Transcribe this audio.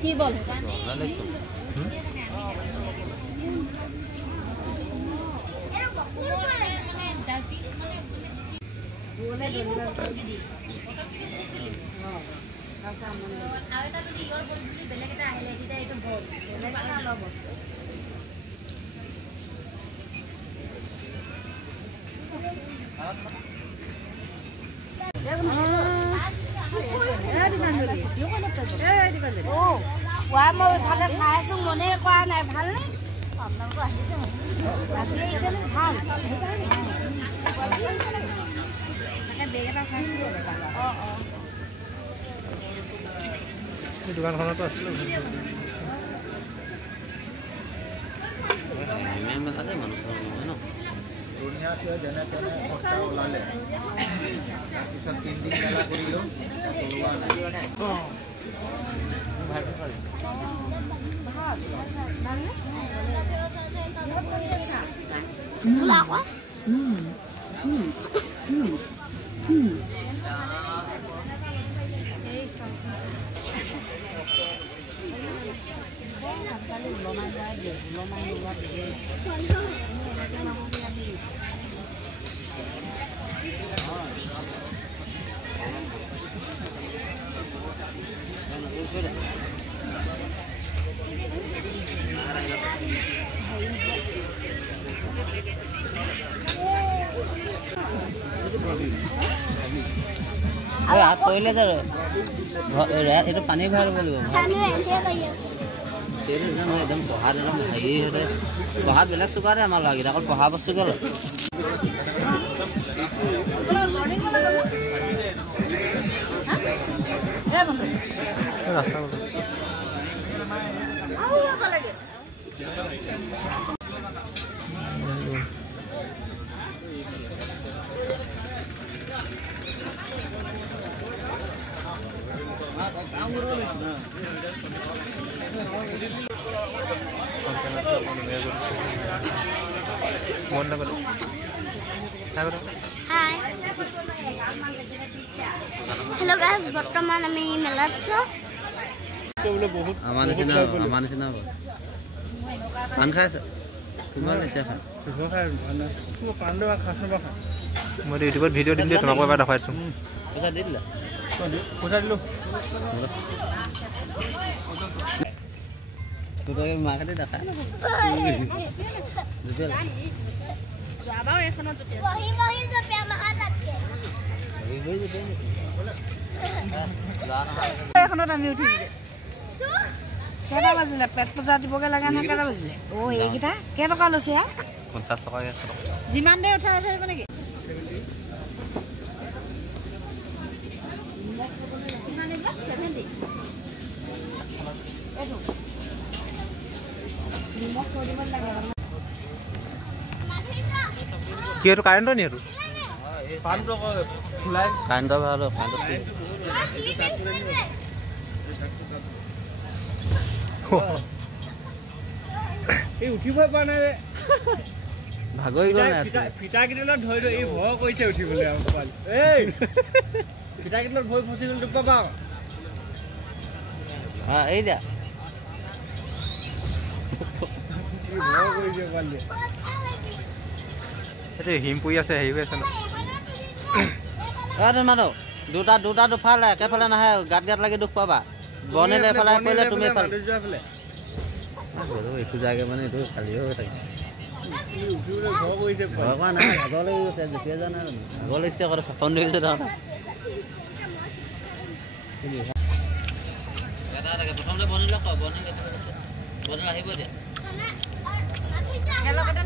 কি বল মই ভালে চাই আছো মনে কৰা নাই ভালনে আপোনালোক আহিছে আজি আহিছে নে ভাল তাকে বেগ এটা চাইছিলো এই দোকানখনতো আছিল ধুনীয়াকৈ যেনে তেনে খৰচা ওলালে তাৰপিছত 3 দিন মেলা কৰিলোঁ তইলে যাৰ এইটো পানী ভৰাব লাগিব একদম পঢ়াত একদম হেৰি হৈছে পঢ়াত বেলেগ চুকাৰে আমাৰ ল'ৰাকেইটা অকল পঢ়া বস্তুকে লয় हेलो गाइस বৰ্তমান আমি মেলাত আছো আমাৰ নিচিনা পান খাইছে কিমান লৈছে মই ইউটিউবত ভিডিঅ' দিম দিয়া তোমাক এবাৰ দেখাইছোঁ পইচা দি দিলা পইচা দিলোঁ তোৰ মাকে দেখা এখনত আমি উঠি কেইটা বাজিলে পেট পূজা দিবগে লাগে নহয় কেইটা বাজিলে এইকেইটা কেইটকা লৈছে 50 টকা যিমান দেৰি উঠাই উঠাই নেকি কি এইটো কাৰেণ্টৰ নি এইটো কাৰেণ্টৰ ভাল এই উঠিবই পৰা নাই ভাগৰি গ'ল ফিটা কেইডালত ধৰি এই ভয় কৰিছে উঠিবলৈ এই ফিটা কেইডালত ভয় ফচি গ'ল তোক পাবা এই দিয়া ভয় কৰিছে পালে এইটো হিম পৰি আছে হেৰি হৈ আছে ন মানুহ দুটা দুফালে একেফালে নাহে গাত লাগি দুখ পাবা বনে এফালে পৰিলে তুমি এফালে একো জাগে মানে এইটো খালী হৈ থাকে ভগৱান আগৰ লাগিছে যেতিয়া জানা আগৰ লাগিছে আকৌ ফোন ধৰিছে প্ৰথমতে বনিলে বনিলে আহিব দিয়া একেলগতে